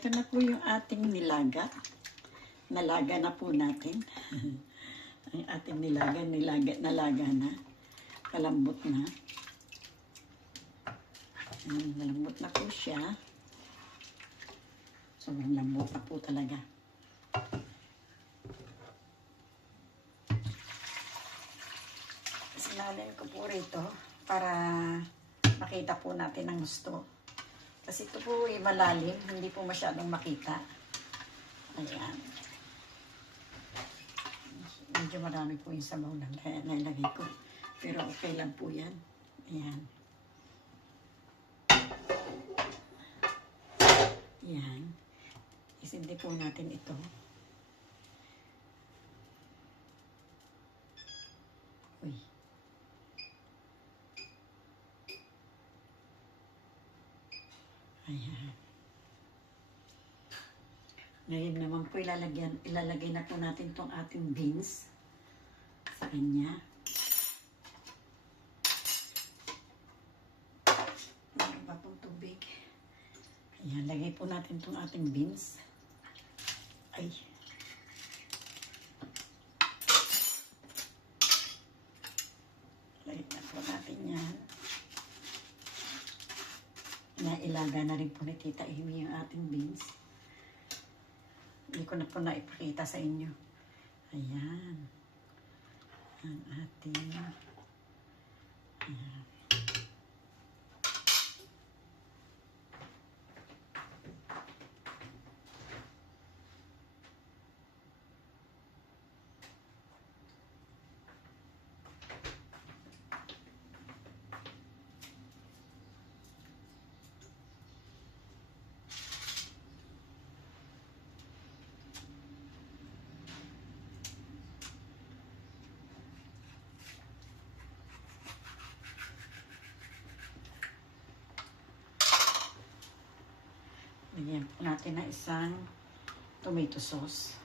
Ito na po yung ating nilaga. Nalaga na po natin. Ang ating nalaga na. Kalambot na. Malambot na po siya. Sobrang lambot na po talaga. Sinalin ko po rito para makita po natin ang gusto. Kasi ito po ay malalim, hindi po masyadong makita. Ayan. Medyo marami po yung sabaw na nilagay ko. Pero okay lang po yan. Ayan. Ayan. Isindi po natin ito. Uy. Ayan. Ngayon naman po ilalagay na po natin itong ating beans sa kanya. Meron pa pong tubig. Ayan, lagay po natin itong ating beans. Ay. Lagay na po natin yan. Nailaga na rin po ni Tita Amy yung ating beans. Hindi ko na po naipakita sa inyo. Ayan. Ang ating... Ayan. Lagyan po natin na isang tomato sauce.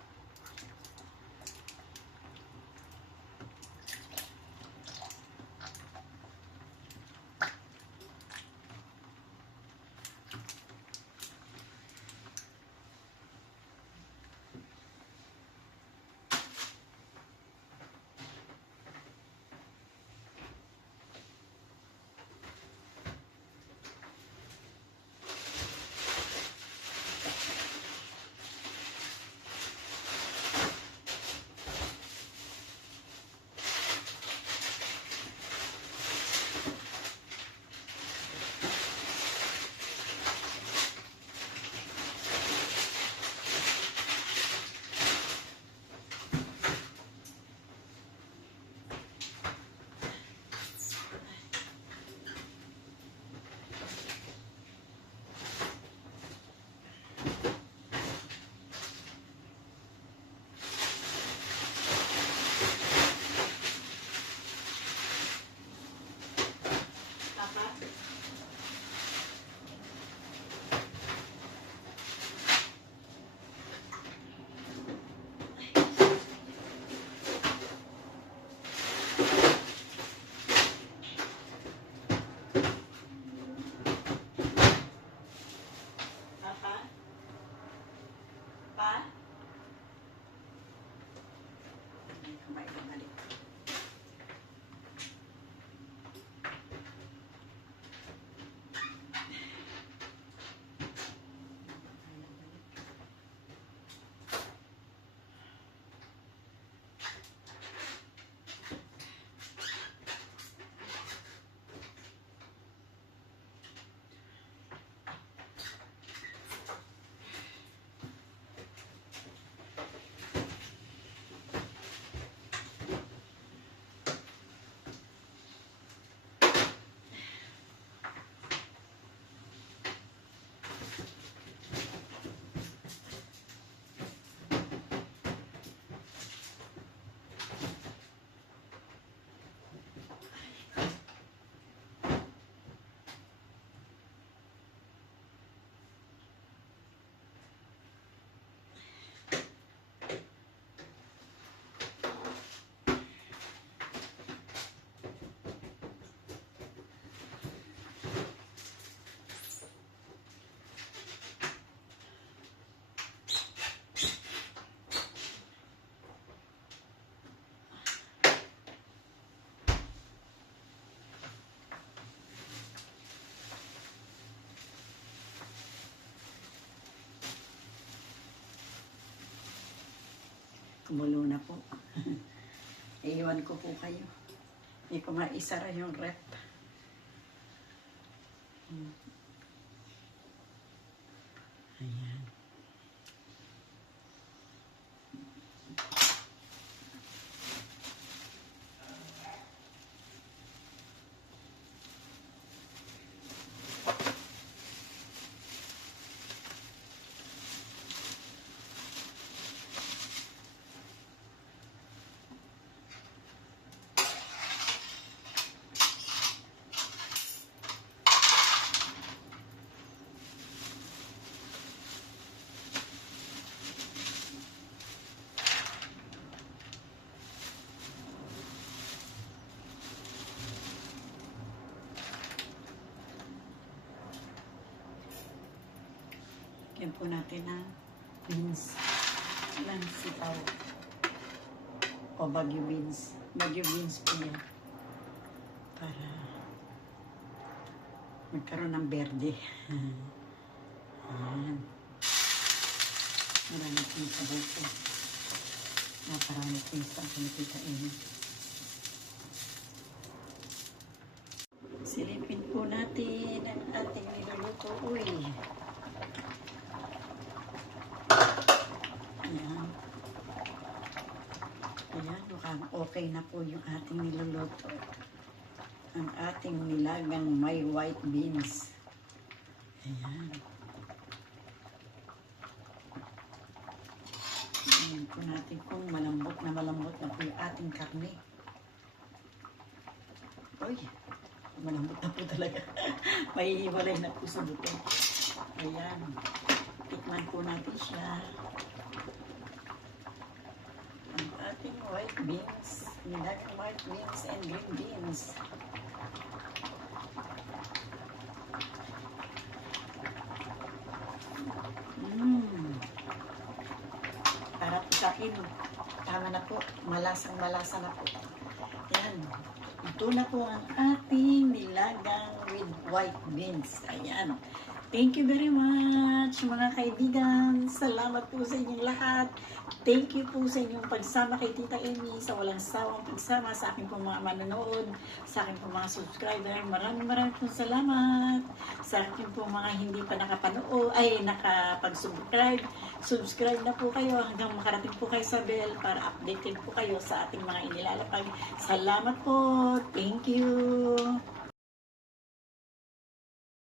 Kumulo na po. Iiwan ko po kayo. Hindi ko maisara yung rep. Ayan. Yan po natin ang beans. Ilang sitaw. O bagyo beans. Bagyo beans po yan. Para magkaroon ng berde. Ayan. Marami po yung sabaw po. Naparami po yung sabaw na kita ini. Silipin po natin ang ating niluluto. Uy! Ayan. Ayan, mukhang okay na po yung ating niluluto. Ang ating nilagang may white beans. Ayan. Ayan po natin kung malambot na po yung ating karne. Uy, malambot na po talaga. Mahihiwalay na po sa buto. Ayan. Tikman po natin siya. Ang ating white beans, nilagang white beans and green beans. Para po sa akin, tama na po, malasa na po. Ayan, ito na po ang ating nilagang with white beans. Ayan. Thank you very much mga kaibigan. Salamat po sa inyong lahat. Thank you po sa inyong pagsama kay Tita Amy, sa walang sawang pagsama sa aking pong mga manonood, sa aking pong mga subscriber. Maraming pong salamat. Sa aking pong mga hindi pa nakapag-subscribe. Subscribe na po kayo hanggang makarating po kayo sa bell para updated po kayo sa ating mga inilalapag. Salamat po. Thank you.